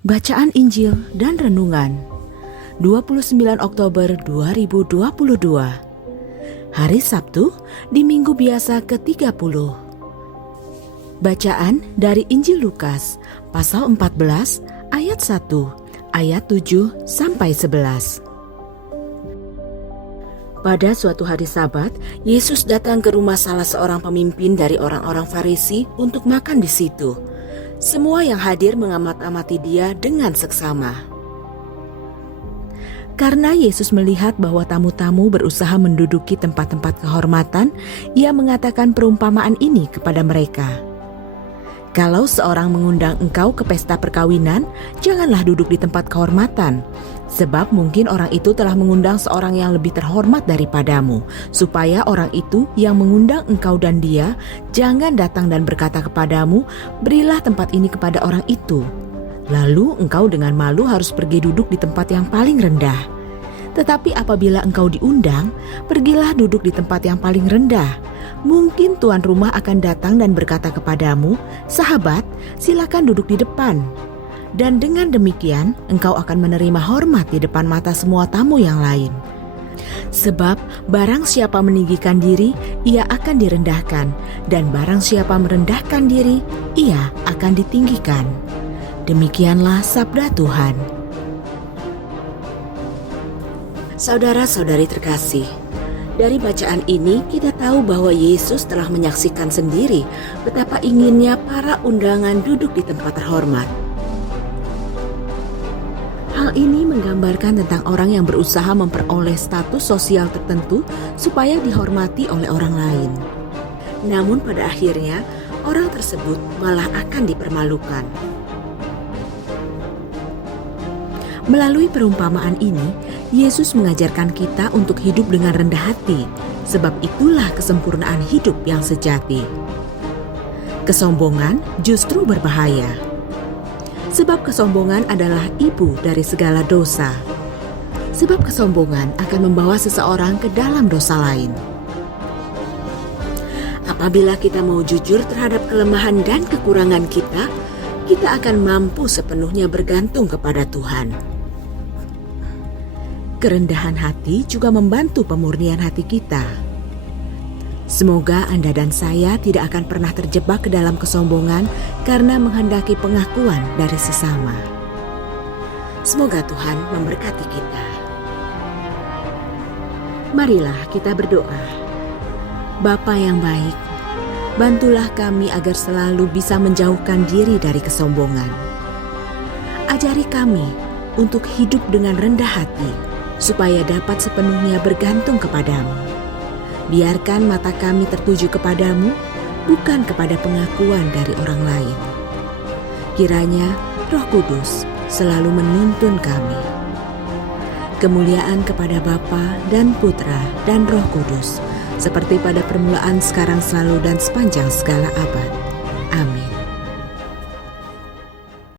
Bacaan Injil dan Renungan 29 Oktober 2022 Hari Sabtu di Minggu Biasa ke-30. Bacaan dari Injil Lukas pasal 14 ayat 1 ayat 7 sampai 11. Pada suatu hari Sabat, Yesus datang ke rumah salah seorang pemimpin dari orang-orang Farisi untuk makan di situ. Semua yang hadir mengamat-amati dia dengan seksama. Karena Yesus melihat bahwa tamu-tamu berusaha menduduki tempat-tempat kehormatan, ia mengatakan perumpamaan ini kepada mereka. Kalau seorang mengundang engkau ke pesta perkawinan, janganlah duduk di tempat kehormatan, sebab mungkin orang itu telah mengundang seorang yang lebih terhormat daripadamu, supaya orang itu yang mengundang engkau dan dia jangan datang dan berkata kepadamu, berilah tempat ini kepada orang itu. Lalu engkau dengan malu harus pergi duduk di tempat yang paling rendah. Tetapi apabila engkau diundang, pergilah duduk di tempat yang paling rendah. Mungkin tuan rumah akan datang dan berkata kepadamu, sahabat, silakan duduk di depan. Dan dengan demikian, engkau akan menerima hormat di depan mata semua tamu yang lain. Sebab barang siapa meninggikan diri, ia akan direndahkan. Dan barang siapa merendahkan diri, ia akan ditinggikan. Demikianlah sabda Tuhan. Saudara-saudari terkasih, dari bacaan ini kita tahu bahwa Yesus telah menyaksikan sendiri betapa inginnya para undangan duduk di tempat terhormat. Hal ini menggambarkan tentang orang yang berusaha memperoleh status sosial tertentu supaya dihormati oleh orang lain. Namun pada akhirnya, orang tersebut malah akan dipermalukan. Melalui perumpamaan ini, Yesus mengajarkan kita untuk hidup dengan rendah hati, sebab itulah kesempurnaan hidup yang sejati. Kesombongan justru berbahaya. Sebab kesombongan adalah ibu dari segala dosa. Sebab kesombongan akan membawa seseorang ke dalam dosa lain. Apabila kita mau jujur terhadap kelemahan dan kekurangan kita, kita akan mampu sepenuhnya bergantung kepada Tuhan. Kerendahan hati juga membantu pemurnian hati kita. Semoga Anda dan saya tidak akan pernah terjebak ke dalam kesombongan karena menghendaki pengakuan dari sesama. Semoga Tuhan memberkati kita. Marilah kita berdoa. Bapa yang baik, bantulah kami agar selalu bisa menjauhkan diri dari kesombongan. Ajari kami untuk hidup dengan rendah hati, supaya dapat sepenuhnya bergantung kepadamu. Biarkan mata kami tertuju kepadamu, bukan kepada pengakuan dari orang lain. Kiranya Roh Kudus selalu menuntun kami. Kemuliaan kepada Bapa dan Putra dan Roh Kudus, seperti pada permulaan, sekarang, selalu, dan sepanjang segala abad. Amin.